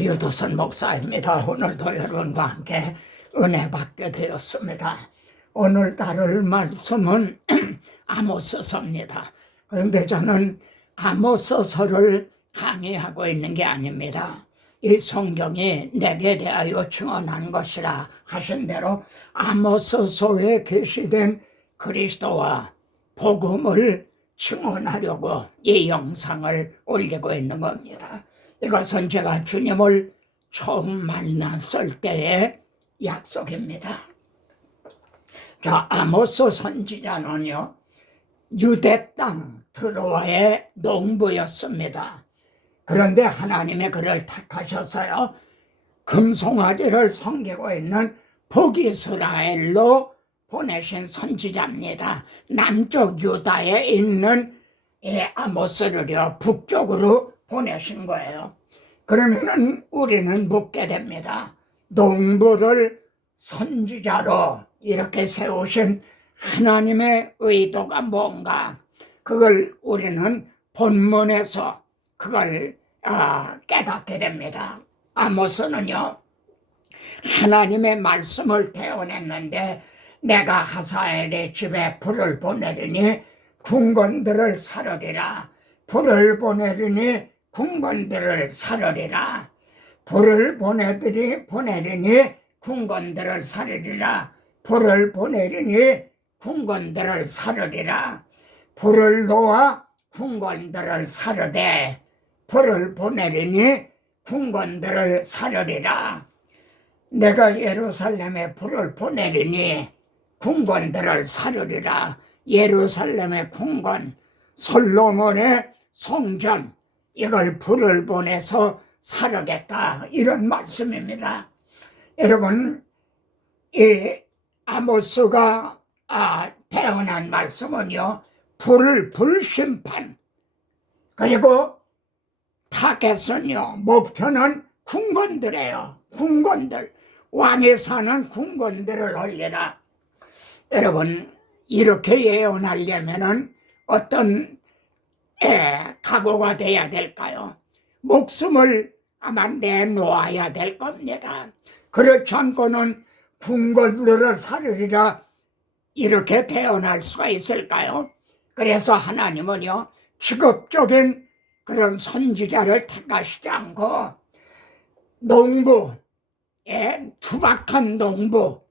유도선 목사입니다. 오늘도 여러분과 함께 은혜 받게 되었습니다. 오늘 다룰 말씀은 아모스서입니다. 그런데 저는 아모스서를 강의하고 있는 게 아닙니다. 이 성경이 내게 대하여 증언한 것이라 하신 대로 아모스서에 게시된 그리스도와 복음을 증언하려고 이 영상을 올리고 있는 겁니다. 이것은 제가 주님을 처음 만났을 때의 약속입니다. 아모스 선지자는요, 유대 땅 드로아의 농부였습니다. 그런데 하나님의 그를 택하셔서요, 금송아지를 섬기고 있는 북이스라엘로 보내신 선지자입니다. 남쪽 유다에 있는 아모스를요, 북쪽으로 보내신 거예요. 그러면은 우리는 묻게 됩니다. 농부를 선지자로 이렇게 세우신 하나님의 의도가 뭔가? 그걸 우리는 본문에서 그걸 깨닫게 됩니다. 아모스는요, 하나님의 말씀을 대언했는데 내가 하사엘의 집에 불을 보내리니 궁궐들을 사르리라. 불을 보내리니 궁궐들을 사르리라. 불을 보내리니 궁궐들을 사르리라. 불을 보내리니 궁궐들을 사르리라. 불을 놓아 궁궐들을 사르되 불을 보내리니 궁궐들을 사르리라. 내가 예루살렘에 불을 보내리니 궁궐들을 사르리라. 예루살렘의 궁궐, 솔로몬의 성전, 이걸 불을 보내서 사르겠다, 이런 말씀입니다. 여러분, 이 아모스가 태어난 말씀은요, 불심판, 그리고 타겟은요, 목표는 궁궐들이에요. 궁궐들, 왕이 사는 궁궐들을 올리라. 여러분, 이렇게 예언하려면은 어떤 각오가 돼야 될까요? 목숨을 아마 내놓아야 될 겁니다. 그렇지 않고는 궁궐들을 사르리라 이렇게 태어날 수가 있을까요? 그래서 하나님은요, 직업적인 그런 선지자를 택하시지 않고 농부, 투박한 농부,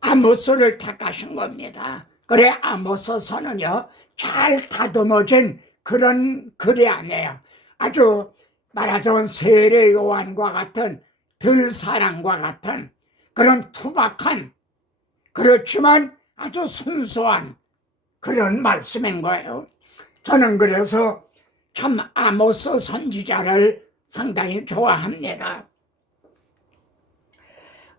아모스를 택하신 겁니다. 그래, 아모스서는요, 잘 다듬어진 그런 글이 아니에요. 아주 말하자면 세례 요한과 같은, 들사랑과 같은 그런 투박한, 그렇지만 아주 순수한 그런 말씀인 거예요. 저는 그래서 참 아모스 선지자를 상당히 좋아합니다.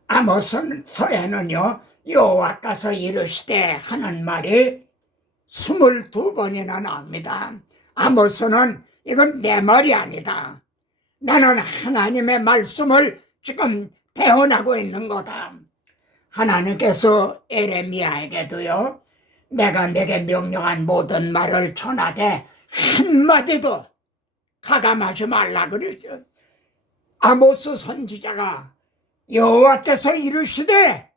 아모스서에는요, 여호와께서 이르시되 하는 말이 22번이나 나옵니다. 아모스는 이건 내 말이 아니다. 나는 하나님의 말씀을 지금 대언하고 있는 거다. 하나님께서 에레미야에게도요, 내가 내게 명령한 모든 말을 전하되 한마디도 가감하지 말라 그러죠. 아모스 선지자가 여호와께서 이르시되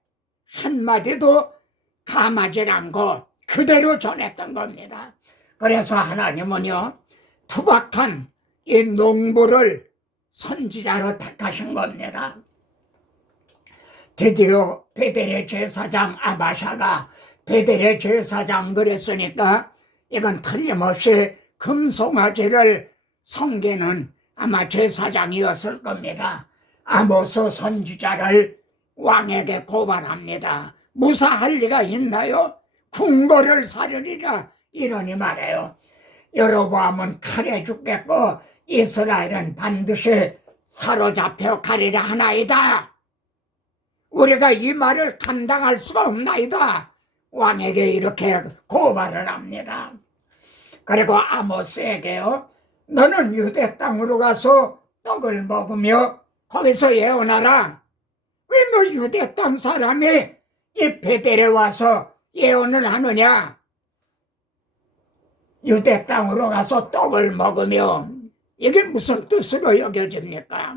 한마디도 감하지 않고 그대로 전했던 겁니다. 그래서 하나님은요, 투박한 이 농부를 선지자로 택하신 겁니다. 드디어 베델의 제사장 아바샤가 베델의 제사장 그랬으니까 이건 틀림없이 금송아지를 섬기는 아마 제사장이었을 겁니다. 아모스 선지자를 왕에게 고발합니다. 무사할 리가 있나요? 궁궐을 사르리라 이러니 말해요. 여로보암은 칼에 죽겠고 이스라엘은 반드시 사로잡혀 가리라 하나이다. 우리가 이 말을 감당할 수가 없나이다. 왕에게 이렇게 고발을 합니다. 그리고 아모스에게요, 너는 유대 땅으로 가서 떡을 먹으며 거기서 예언하라. 왜 너 유대 땅 사람이 이 베델에 와서 예언을 하느냐? 유대 땅으로 가서 떡을 먹으며 이게 무슨 뜻으로 여겨집니까?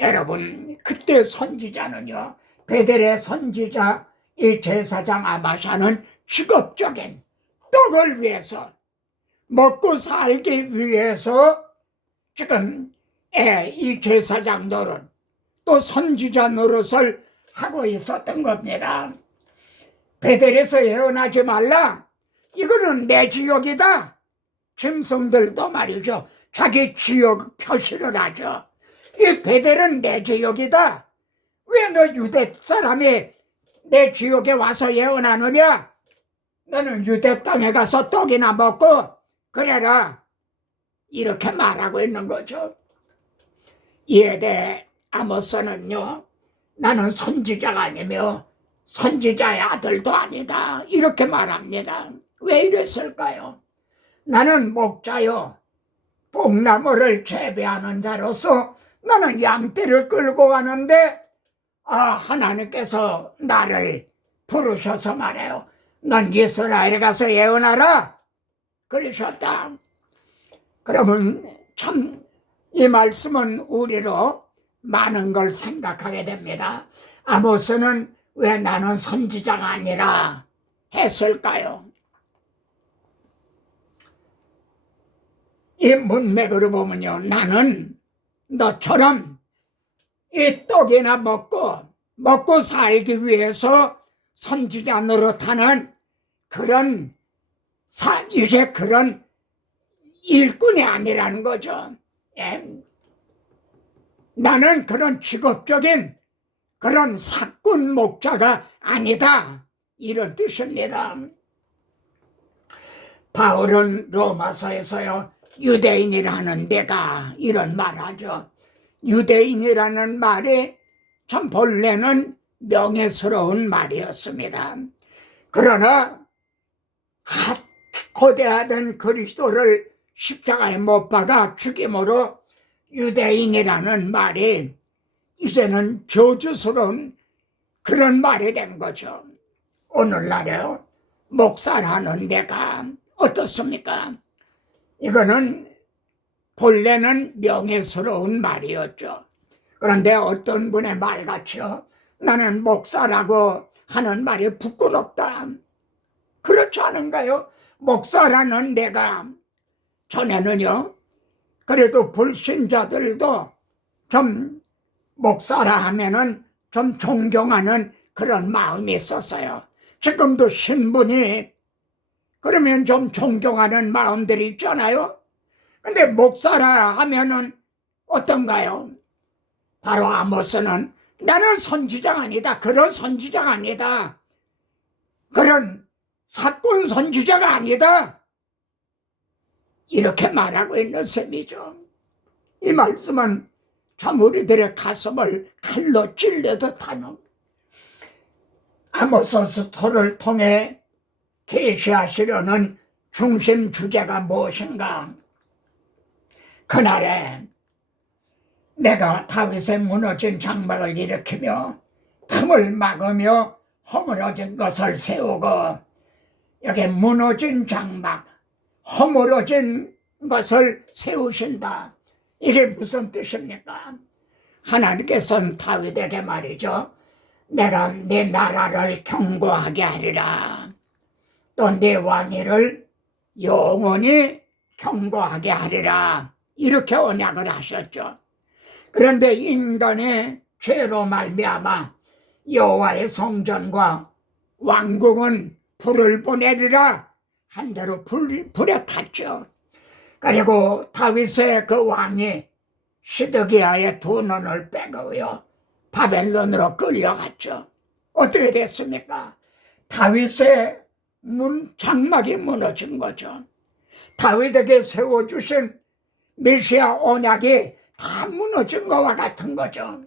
여러분, 그때 선지자는요, 베델의 선지자 이 제사장 아마샤는 직업적인 떡을 위해서, 먹고 살기 위해서 지금 이 제사장 노릇 또 선지자 노릇을 하고 있었던 겁니다. 베델에서 예언하지 말라, 이거는 내 지역이다. 짐승들도 말이죠, 자기 지역 표시를 하죠. 이 베델은 내 지역이다. 왜 너 유대 사람이 내 지역에 와서 예언하느냐? 너는 유대 땅에 가서 떡이나 먹고 그래라. 이렇게 말하고 있는 거죠. 이에 대해 아모스는요, 나는 선지자가 아니며 선지자의 아들도 아니다, 이렇게 말합니다. 왜 이랬을까요? 나는 목자요, 뽕나무를 재배하는 자로서 나는 양떼를 끌고 가는데 하나님께서 나를 부르셔서 말해요. 넌 이스라엘에 가서 예언하라 그러셨다. 그러면 참 이 말씀은 우리로 많은 걸 생각하게 됩니다. 아모스는 왜 나는 선지자가 아니라 했을까요? 이 문맥으로 보면요, 나는 너처럼 이 떡이나 먹고 살기 위해서 선지자 노릇하는 그런 이제 그런 일꾼이 아니라는 거죠. 나는 그런 직업적인 그런 사꾼 목자가 아니다, 이런 뜻입니다. 바울은 로마서에서요, 유대인이라는 내가 이런 말하죠. 유대인이라는 말이 참 본래는 명예스러운 말이었습니다. 그러나 거대하던 그리스도를 십자가에 못 박아 죽임으로 유대인이라는 말이 이제는 저주스러운 그런 말이 된 거죠. 오늘날에 목사라는 내가 어떻습니까? 이거는 본래는 명예스러운 말이었죠. 그런데 어떤 분의 말같이요, 나는 목사라고 하는 말이 부끄럽다. 그렇지 않은가요? 목사라는 내가 전에는요, 그래도 불신자들도 좀 목사라 하면은 좀 존경하는 그런 마음이 있었어요. 지금도 신분이 그러면 좀 존경하는 마음들이 있잖아요. 근데 목사라 하면은 어떤가요? 바로 아모스는 나는 선지자가 아니다, 그런 선지자가 아니다, 그런 사꾼 선지자가 아니다, 이렇게 말하고 있는 셈이죠. 이 말씀은 참 우리들의 가슴을 칼로 찔려듯 하는, 아모스서를 통해 계시하시려는 중심 주제가 무엇인가? 그날에 내가 다윗의 무너진 장막을 일으키며 틈을 막으며 허물어진 것을 세우고, 여기 무너진 장막, 허물어진 것을 세우신다. 이게 무슨 뜻입니까? 하나님께서는 다윗에게 말이죠, 내가 네 나라를 견고하게 하리라, 또 네 왕위를 영원히 견고하게 하리라, 이렇게 언약을 하셨죠. 그런데 인간의 죄로 말미암아 여호와의 성전과 왕궁은 불을 보내리라 한 대로 불에 탔죠. 그리고 다윗의 그 왕이 시드기야의 두 눈을 빼고요, 바벨론으로 끌려갔죠. 어떻게 됐습니까? 다윗의 장막이 무너진 거죠. 다윗에게 세워주신 메시아 언약이 다 무너진 것과 같은 거죠.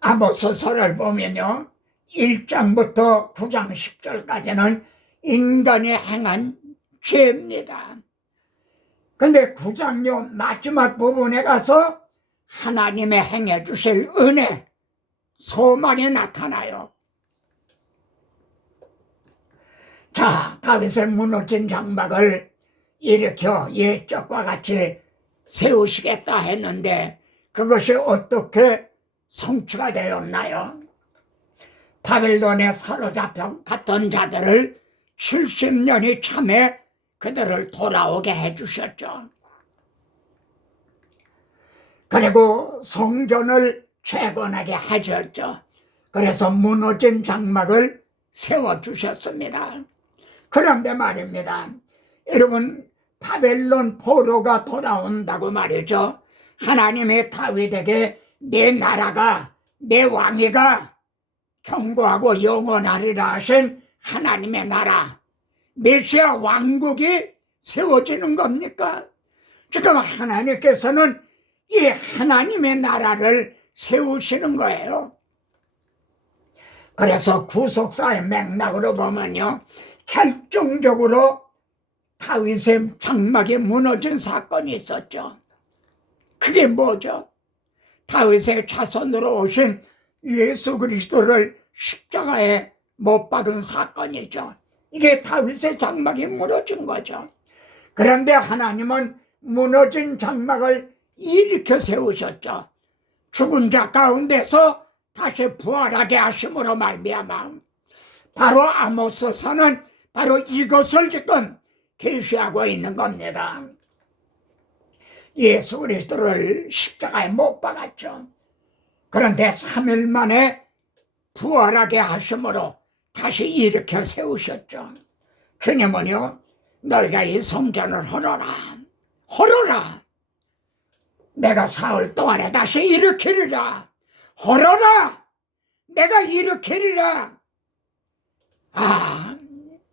아모스서를 보면요, 1장부터 9장 10절까지는 인간이 행한 죄입니다. 근데 9장요 마지막 부분에 가서 하나님의 행해 주실 은혜, 소망이 나타나요. 자, 다윗의 무너진 장막을 일으켜 옛적과 같이 세우시겠다 했는데 그것이 어떻게 성취가 되었나요? 바벨론에 사로잡혀 갔던 자들을 70년이 참에 그들을 돌아오게 해주셨죠. 그리고 성전을 재건하게 하셨죠. 그래서 무너진 장막을 세워주셨습니다. 그런데 말입니다. 여러분, 바벨론 포로가 돌아온다고 말이죠. 하나님의 다윗에게 내 나라가, 내 왕위가 견고하고 영원하리라 하신 하나님의 나라, 메시아 왕국이 세워지는 겁니까? 지금 하나님께서는 이 하나님의 나라를 세우시는 거예요. 그래서 구속사의 맥락으로 보면요, 결정적으로 다윗의 장막이 무너진 사건이 있었죠. 그게 뭐죠? 다윗의 자손으로 오신 예수 그리스도를 십자가에 못 박은 사건이죠. 이게 다윗의 장막이 무너진 거죠. 그런데 하나님은 무너진 장막을 일으켜 세우셨죠. 죽은 자 가운데서 다시 부활하게 하심으로 말미암아 바로 아모스서는 바로 이것을 지금 계시하고 있는 겁니다. 예수 그리스도를 십자가에 못 박았죠. 그런데 3일 만에 부활하게 하심으로 다시 일으켜 세우셨죠. 주님은요, 너희가 이 성전을 헐어라, 헐어라. 내가 사흘 동안에 다시 일으키리라. 헐어라. 내가 일으키리라.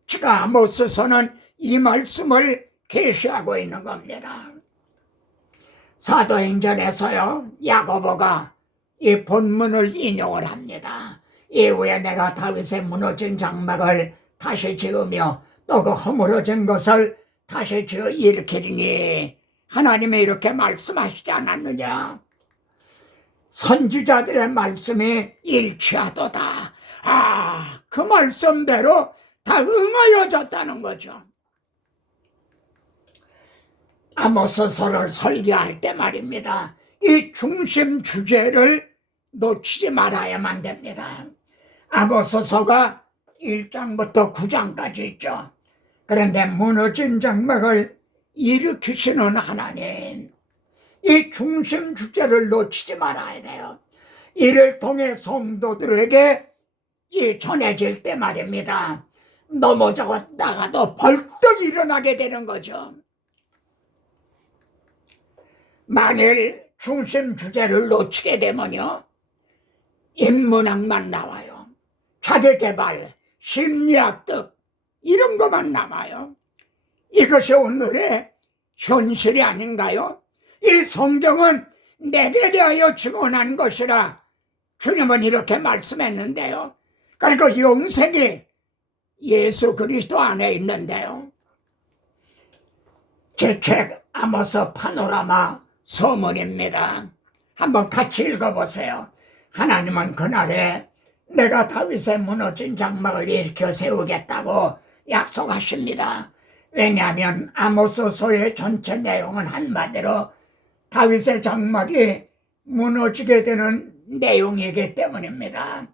지금 아모스서는 이 말씀을 계시하고 있는 겁니다. 사도행전에서요, 야고보가 이 본문을 인용을 합니다. 이후에 내가 다윗의 무너진 장막을 다시 지으며 또 그 허물어진 것을 다시 지어 일으키리니 하나님이 이렇게 말씀하시지 않았느냐. 선지자들의 말씀이 일치하도다. 그 말씀대로 다 응하여졌다는 거죠. 아모스서를 설교할 때 말입니다. 이 중심 주제를 놓치지 말아야만 됩니다. 아모스서가 1장부터 9장까지 있죠. 그런데 무너진 장막을 일으키시는 하나님, 이 중심 주제를 놓치지 말아야 돼요. 이를 통해 성도들에게 이 전해질 때 말입니다. 넘어졌다가도 벌떡 일어나게 되는 거죠. 만일 중심 주제를 놓치게 되면요, 인문학만 나와요. 자기개발, 심리학 등 이런 것만 남아요. 이것이 오늘의 현실이 아닌가요? 이 성경은 내게 대하여 증언한 것이라 주님은 이렇게 말씀했는데요. 그러니까 영생이 예수 그리스도 안에 있는데요. 제 책 아모스 파노라마 서문입니다. 한번 같이 읽어보세요. 하나님은 그날에 내가 다윗의 무너진 장막을 일으켜 세우겠다고 약속하십니다. 왜냐하면 아모스서의 전체 내용은 한마디로 다윗의 장막이 무너지게 되는 내용이기 때문입니다.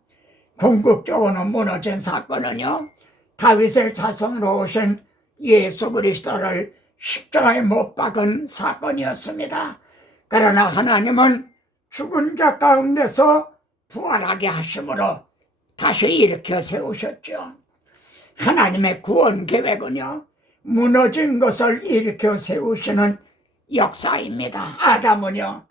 궁극적으로 무너진 사건은요, 다윗의 자손으로 오신 예수 그리스도를 십자가에 못 박은 사건이었습니다. 그러나 하나님은 죽은 자 가운데서 부활하게 하심으로 다시 일으켜 세우셨죠. 하나님의 구원 계획은요, 무너진 것을 일으켜 세우시는 역사입니다. 아담은요,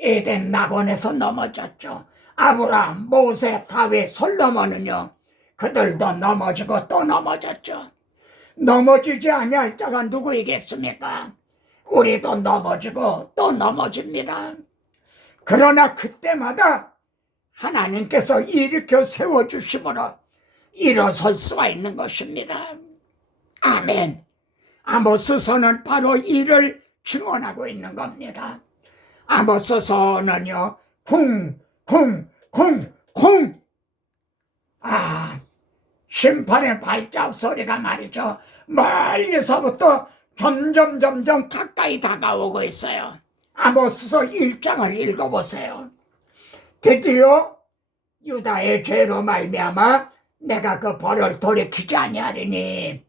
에덴 낙원에서 넘어졌죠. 아브라함, 모세, 다윗, 솔로몬은요, 그들도 넘어지고 또 넘어졌죠. 넘어지지 아니할 자가 누구이겠습니까? 우리도 넘어지고 또 넘어집니다. 그러나 그때마다 하나님께서 일으켜 세워주심으로 일어설 수가 있는 것입니다. 아멘. 아모스서는 바로 이를 증언하고 있는 겁니다. 아모스서는요, 쿵 심판의 발자국 소리가 말이죠, 멀리서부터 점점 가까이 다가오고 있어요. 아모스서 1장을 읽어보세요. 드디어 유다의 죄로 말미암아 내가 그 벌을 돌이키지 아니하리니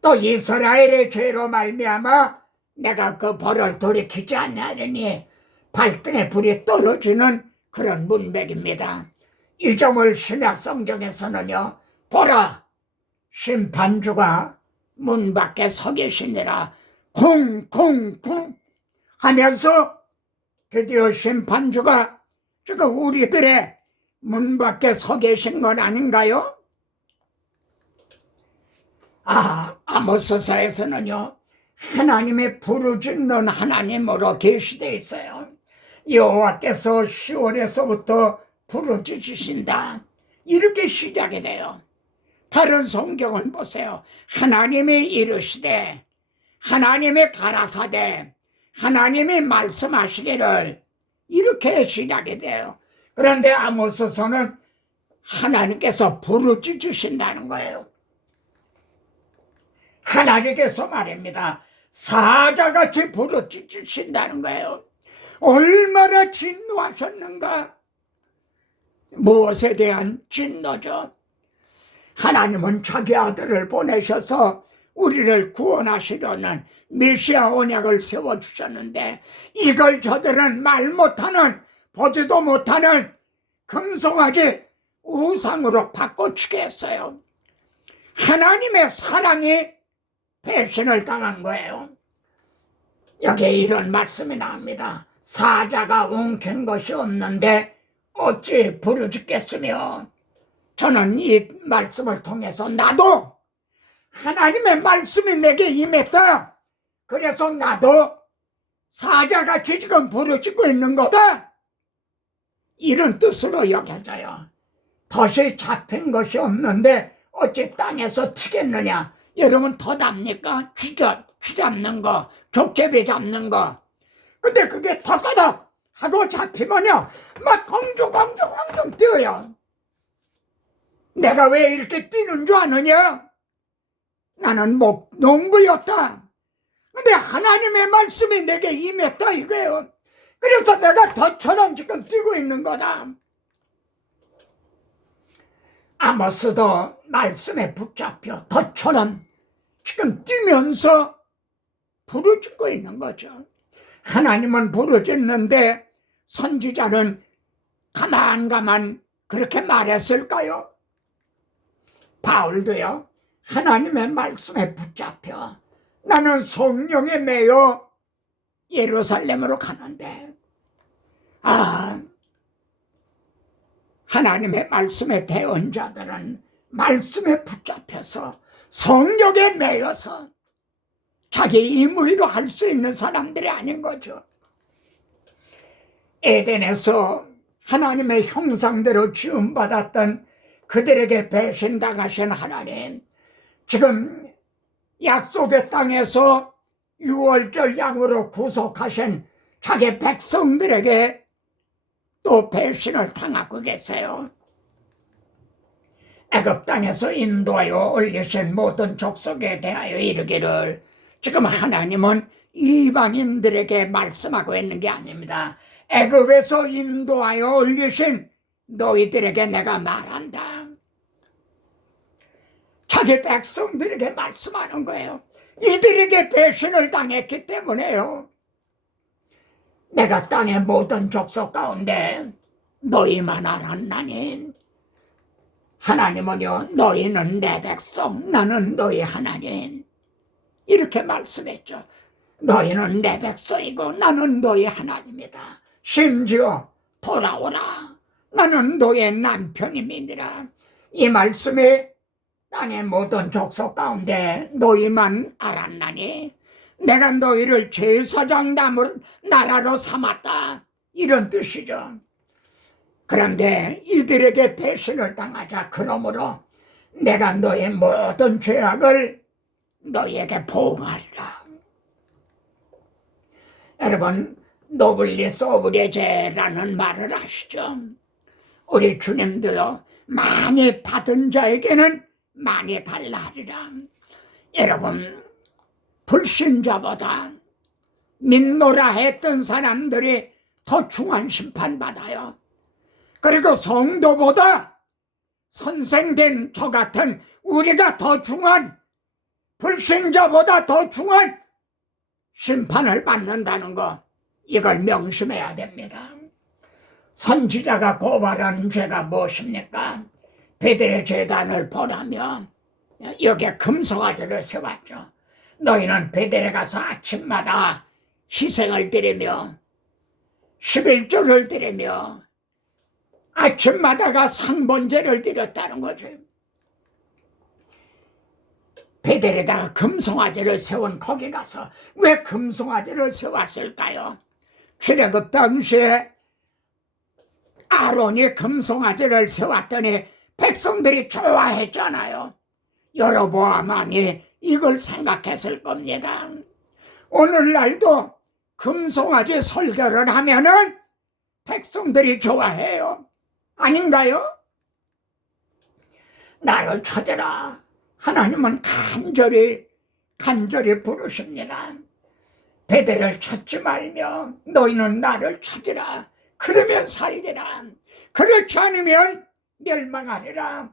또 이스라엘의 죄로 말미암아 내가 그 벌을 돌이키지 아니하리니 발등에 불이 떨어지는 그런 문맥입니다. 이 점을 신약 성경에서는요, 보라 심판주가 문 밖에 서 계시니라 쿵쿵쿵 하면서 드디어 심판주가 지금 우리들의 문 밖에 서 계신 건 아닌가요? 아모스서에서는요, 하나님의 부르짖는 하나님으로 계시되어 있어요. 여호와께서 시온에서부터 부르짖으신다, 이렇게 시작이 돼요. 다른 성경을 보세요. 하나님이 이르시되, 하나님이 가라사대, 하나님이 말씀하시기를, 이렇게 시작이 돼요. 그런데 아모스서는 하나님께서 부르짖으신다는 거예요. 하나님께서 말입니다. 사자같이 부르짖으신다는 거예요. 얼마나 진노하셨는가. 무엇에 대한 진노죠? 하나님은 자기 아들을 보내셔서 우리를 구원하시려는 메시아 언약을 세워주셨는데, 이걸 저들은 말 못하는, 보지도 못하는 금송아지 우상으로 바꿔치게 했어요. 하나님의 사랑이 배신을 당한 거예요. 여기에 이런 말씀이 나옵니다. 사자가 웅킨 것이 없는데 어찌 부르짖겠으며. 저는 이 말씀을 통해서 나도 하나님의 말씀이 내게 임했다, 그래서 나도 사자같이 지금 부르짖고 있는 거다, 이런 뜻으로 여겨져요. 덫이 잡힌 것이 없는데 어찌 땅에서 튀겠느냐. 여러분, 덫 압니까? 쥐잡는 거, 족제비 잡는 거. 근데 그게 덕가덕 하고 잡히면요, 막 공중공중 뛰어요. 내가 왜 이렇게 뛰는 줄 아느냐? 나는 농부였다. 근데 하나님의 말씀이 내게 임했다, 이거예요. 그래서 내가 덫처럼 지금 뛰고 있는 거다. 아모스도 말씀에 붙잡혀 덫처럼 지금 뛰면서 부르짖고 있는 거죠. 하나님은 부르짖는데 선지자는 가만 그렇게 말했을까요? 바울도요, 하나님의 말씀에 붙잡혀 나는 성령에 매여 예루살렘으로 가는데, 하나님의 말씀에 대언 자들은 말씀에 붙잡혀서 성령에 매여서 자기 임의로 할 수 있는 사람들이 아닌 거죠. 에덴에서 하나님의 형상대로 지음받았던 그들에게 배신당하신 하나님, 지금 약속의 땅에서 유월절 양으로 구속하신 자기 백성들에게 또 배신을 당하고 계세요. 애굽 땅에서 인도하여 올리신 모든 족속에 대하여 이르기를, 지금 하나님은 이방인들에게 말씀하고 있는 게 아닙니다. 애굽에서 인도하여 올리신 너희들에게 내가 말한다. 자기 백성들에게 말씀하는 거예요. 이들에게 배신을 당했기 때문에요. 내가 땅의 모든 족속 가운데 너희만 알았나니, 하나님은요, 너희는 내 백성, 나는 너희 하나님, 이렇게 말씀했죠. 너희는 내 백성이고 나는 너희 하나님이다. 심지어 돌아오라, 나는 너의 남편임이니라. 이 말씀이 땅의 모든 족속 가운데 너희만 알았나니 내가 너희를 제사장 나라로 삼았다, 이런 뜻이죠. 그런데 이들에게 배신을 당하자, 그러므로 내가 너의 모든 죄악을 너희에게 보응하리라. 여러분, 노블리스 오브레제라는 말을 아시죠? 우리 주님도요, 많이 받은 자에게는 많이 달라 하리라. 여러분, 불신자보다 믿노라 했던 사람들이 더 중한 심판받아요. 그리고 성도보다 선생된 저 같은 우리가 더 중한, 불신자보다 더 중한 심판을 받는다는 거, 이걸 명심해야 됩니다. 선지자가 고발하는 죄가 무엇입니까? 베델의 제단을 보라며 여기에 금송아지를 세웠죠. 너희는 베델에 가서 아침마다 희생을 드리며 11조를 드리며 아침마다가 상번제를 드렸다는 거죠. 베델에다가 금송아지를 세운 거기 가서 왜 금송아지를 세웠을까요? 출애굽 당시에 아론이 금송아지를 세웠더니 백성들이 좋아했잖아요. 여로보암 왕이 이걸 생각했을 겁니다. 오늘날도 금송아지 설교를 하면은 백성들이 좋아해요. 아닌가요? 나를 찾아라. 하나님은 간절히 부르십니다. 베델을 찾지 말며 너희는 나를 찾으라. 그러면 살리라. 그렇지 않으면 멸망하리라.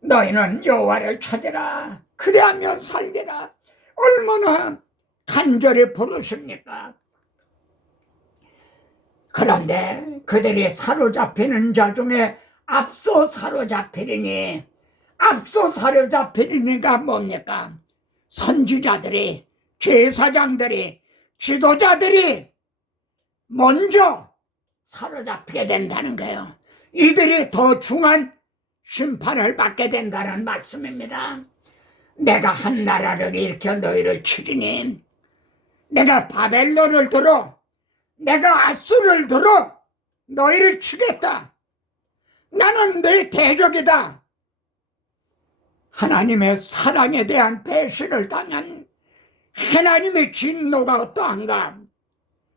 너희는 여호와를 찾으라. 그래야면 살리라. 얼마나 간절히 부르십니까? 그런데 그들이 사로잡히는 자 중에 앞서 사로잡히니가 뭡니까? 선지자들이, 제사장들이, 지도자들이 먼저 사로잡히게 된다는 거예요. 이들이 더 중한 심판을 받게 된다는 말씀입니다. 내가 한 나라를 일으켜 너희를 치리니, 내가 바벨론을 들어, 내가 아수를 들어 너희를 치겠다. 나는 너희 대적이다. 하나님의 사랑에 대한 배신을 당한 하나님의 진노가 어떠한가?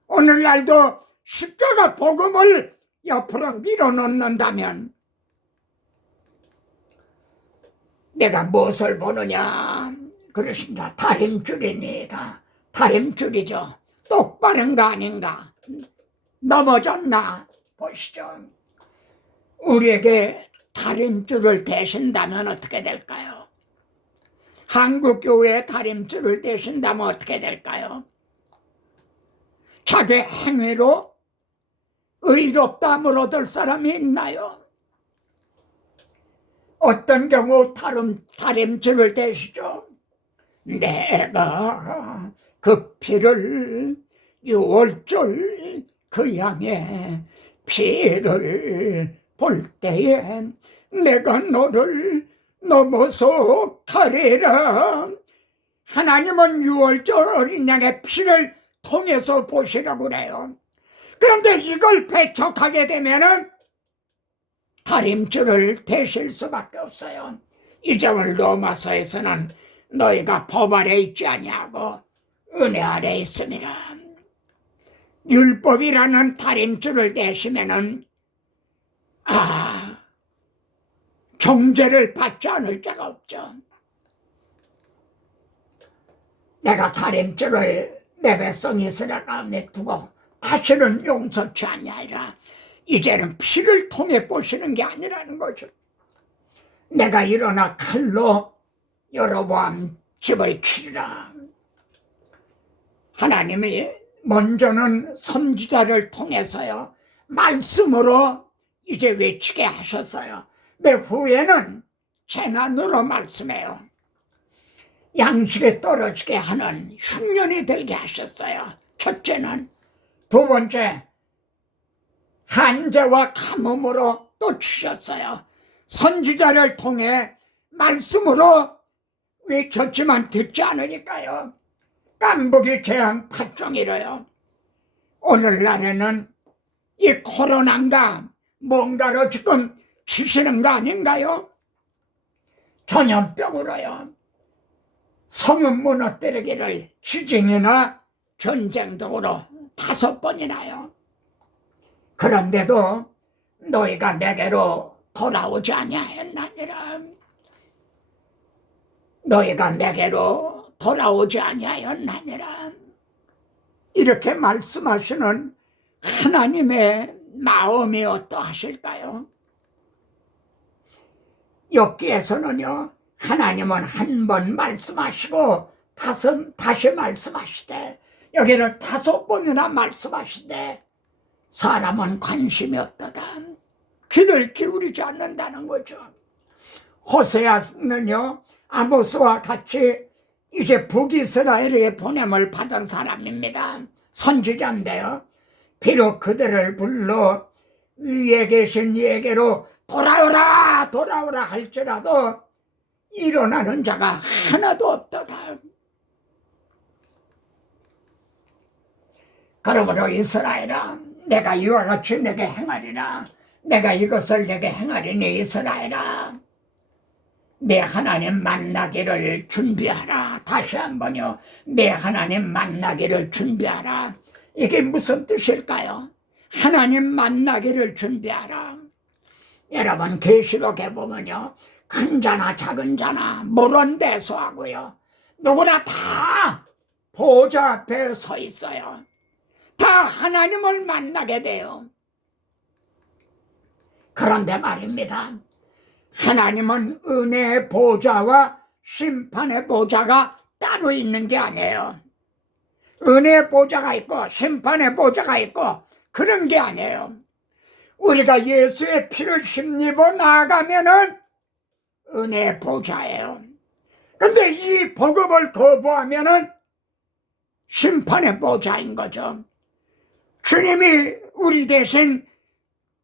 오늘날도 십자가 복음을 옆으로 밀어놓는다면 내가 무엇을 보느냐? 그러십니다. 다림줄입니다. 다림줄이죠. 똑바른가 아닌가? 넘어졌나? 보시죠. 우리에게 다림줄을 대신다면 어떻게 될까요? 한국교회의 다림줄을 대신다면 어떻게 될까요? 자기 행위로 의롭다함을 얻을 사람이 있나요? 어떤 경우 다림줄을 대시죠? 내가 그 피를 6월절 그 양의 피를 볼 때에 내가 너를 넘어서 가리라. 하나님은 6월절 어린 양의 피를 통해서 보시라고 그래요. 그런데 이걸 배척하게 되면은 다림줄을 대실 수밖에 없어요. 이 점을 로마서에서는 너희가 법 아래 있지 아니하고 은혜 아래 있음이라. 율법이라는 다림줄을 대시면은 정죄를 받지 않을 자가 없죠. 내가 다림줄을 내 백성 이스라엘 가운데 두고 다시는 용서치 아니하리라. 이제는 피를 통해 보시는 게 아니라는 거죠. 내가 일어나 칼로 여로보암 집을 치리라. 하나님이 먼저는 선지자를 통해서요, 말씀으로 이제 외치게 하셨어요. 내 후에는 재난으로 말씀해요. 양식에 떨어지게 하는 흉년이 들게 하셨어요. 첫째는. 두 번째, 한재와 가뭄으로 또 치셨어요. 선지자를 통해 말씀으로 외쳤지만 듣지 않으니까요. 깐복이 재앙 파종이래요. 오늘날에는 이 코로나가 뭔가로 지금 치시는 거 아닌가요? 전염병으로요. 성은 무너뜨리기를 지진이나 전쟁 등으로 5번이나요. 그런데도 너희가 내게로 돌아오지 아니하였나니라. 너희가 내게로 돌아오지 아니하였나니라. 이렇게 말씀하시는 하나님의 마음이 어떠하실까요? 여기에서는요, 하나님은 한 번 말씀하시고 다시 말씀하시되, 여기는 5번이나 말씀하시되 사람은 관심이 없도다. 귀를 기울이지 않는다는 거죠. 호세아는요, 아모스와 같이 이제 북이스라엘에 보냄을 받은 사람입니다. 선지자인데요, 비록 그들을 불러 위에 계신 이에게로 돌아오라 돌아오라 할지라도 일어나는 자가 하나도 없도다. 그러므로 이스라엘아, 내가 이와 같이 내게 행하리라. 내가 이것을 내게 행하리니 이스라엘아, 내 하나님 만나기를 준비하라. 다시 한번요, 내 하나님 만나기를 준비하라. 이게 무슨 뜻일까요? 하나님 만나기를 준비하라. 여러분, 계시록에 보면요, 큰 자나 작은 자나 물론대소하고요, 누구나 다 보좌 앞에 서 있어요. 다 하나님을 만나게 돼요. 그런데 말입니다, 하나님은 은혜의 보좌와 심판의 보좌가 따로 있는 게 아니에요. 은혜의 보좌가 있고 심판의 보좌가 있고 그런 게 아니에요. 우리가 예수의 피를 힘입어 나아가면은 은혜의 보좌예요. 근데 이 복음을 거부하면은 심판의 보좌인 거죠. 주님이 우리 대신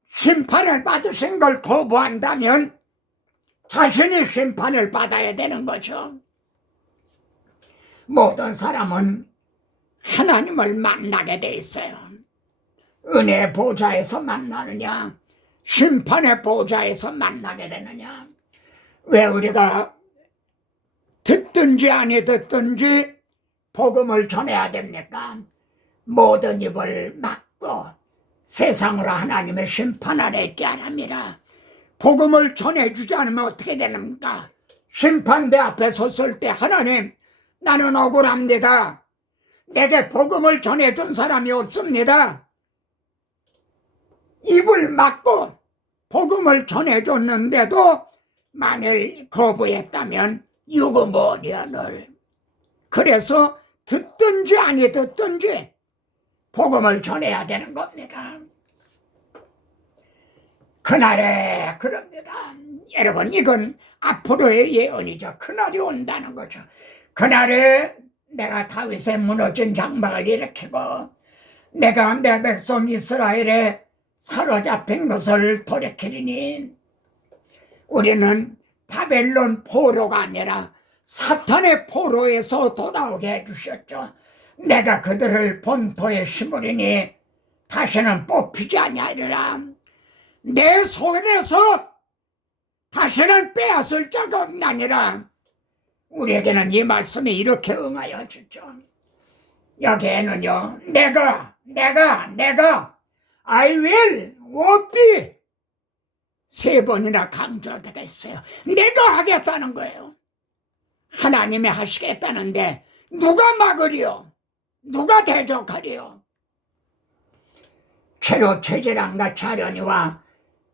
심판을 받으신 걸 거부한다면 자신이 심판을 받아야 되는 거죠. 모든 사람은 하나님을 만나게 돼 있어요. 은혜의 보좌에서 만나느냐, 심판의 보좌에서 만나게 되느냐. 왜 우리가 듣든지 아니 듣든지 복음을 전해야 됩니까? 모든 입을 막고 세상으로 하나님의 심판 아래 있게 하랍니다. 복음을 전해주지 않으면 어떻게 됩니까? 심판대 앞에 섰을 때 하나님, 나는 억울합니다. 내게 복음을 전해준 사람이 없습니다. 입을 막고 복음을 전해줬는데도 만일 거부했다면 유구무원을. 그래서 듣든지 아니 듣든지 복음을 전해야 되는 겁니다. 그날에 그럽니다. 여러분, 이건 앞으로의 예언이죠. 그날이 온다는 거죠. 그날에 내가 다윗의 무너진 장막을 일으키고 내가 내 백성 이스라엘에 사로잡힌 것을 돌이키리니, 우리는 바벨론 포로가 아니라 사탄의 포로에서 돌아오게 해주셨죠. 내가 그들을 본토에 심으리니 다시는 뽑히지 아니하리라. 내 손에서 다시는 빼앗을 자가 없나니라. 우리에게는 이 말씀이 이렇게 응하여 주죠. 여기에는요, 내가 I will not be 3번이나 강조되겠어요. 내가 하겠다는 거예요. 하나님이 하시겠다는데 누가 막으리요? 누가 대적하리요? 채로 체질왕과 자련이와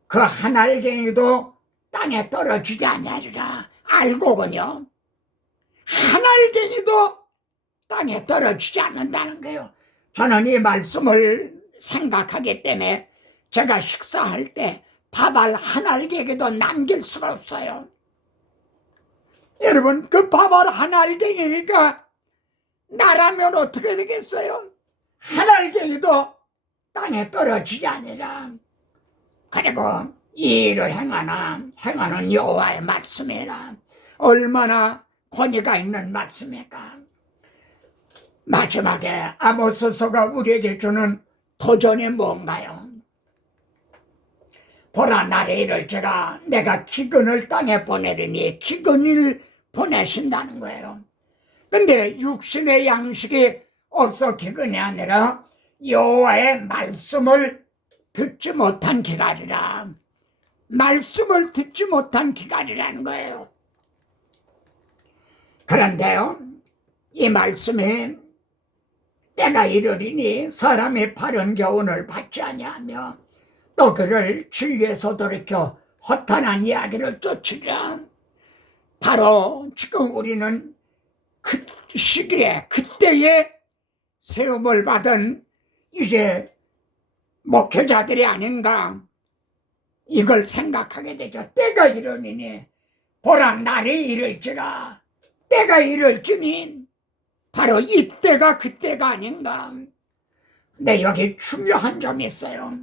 그 한 알갱이도 땅에 떨어지지 아니하리라. 알고군요, 한 알갱이도 땅에 떨어지지 않는다는 거예요. 저는 이 말씀을 생각하기 때문에 제가 식사할 때 밥알 한 알갱이도 남길 수가 없어요. 여러분, 그 밥알 한 알갱이가 나라면 어떻게 되겠어요? 한 알갱이도 땅에 떨어지지 아니라. 그리고 이 일을 행하는 여호와의 말씀이라 얼마나 권위가 있는 말씀입니까? 마지막에 아모스서가 우리에게 주는 도전이 뭔가요? 보라, 날에 이를지라 내가 기근을 땅에 보내리니. 기근을 보내신다는 거예요. 근데 육신의 양식이 없어 기근이 아니라 여호와의 말씀을 듣지 못한 기갈이라. 말씀을 듣지 못한 기갈이라는 거예요. 그런데요, 이 말씀에 때가 이르리니 사람의 바른 교훈을 받지 아니하며 또 그를 진리에서 돌이켜 허탄한 이야기를 쫓으랴. 바로 지금 우리는 그 시기에 그때에 세움을 받은 이제 목회자들이 아닌가 이걸 생각하게 되죠. 때가 이르니니 보라 날이 이를지라. 때가 이를지니 바로 이때가 그때가 아닌가. 근데 여기 중요한 점이 있어요.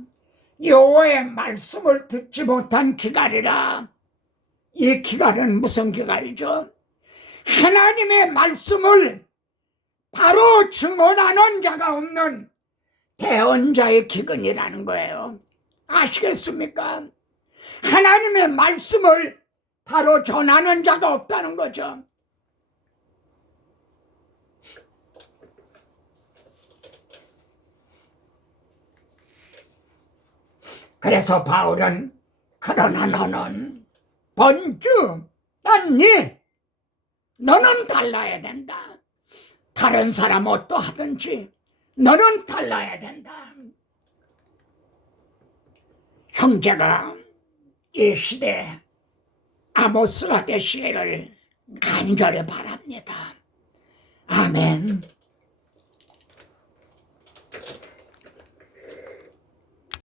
여호와의 말씀을 듣지 못한 기갈이라. 이 기갈은 무슨 기갈이죠? 하나님의 말씀을 바로 증언하는 자가 없는 대언자의 기근이라는 거예요. 아시겠습니까? 하나님의 말씀을 바로 전하는 자가 없다는 거죠. 그래서 바울은 그러나 너는 번주 딴니 너는 달라야 된다. 다른 사람 어떠하든지 너는 달라야 된다. 형제가 이 시대 아모스가 되시기를 간절히 바랍니다. 아멘.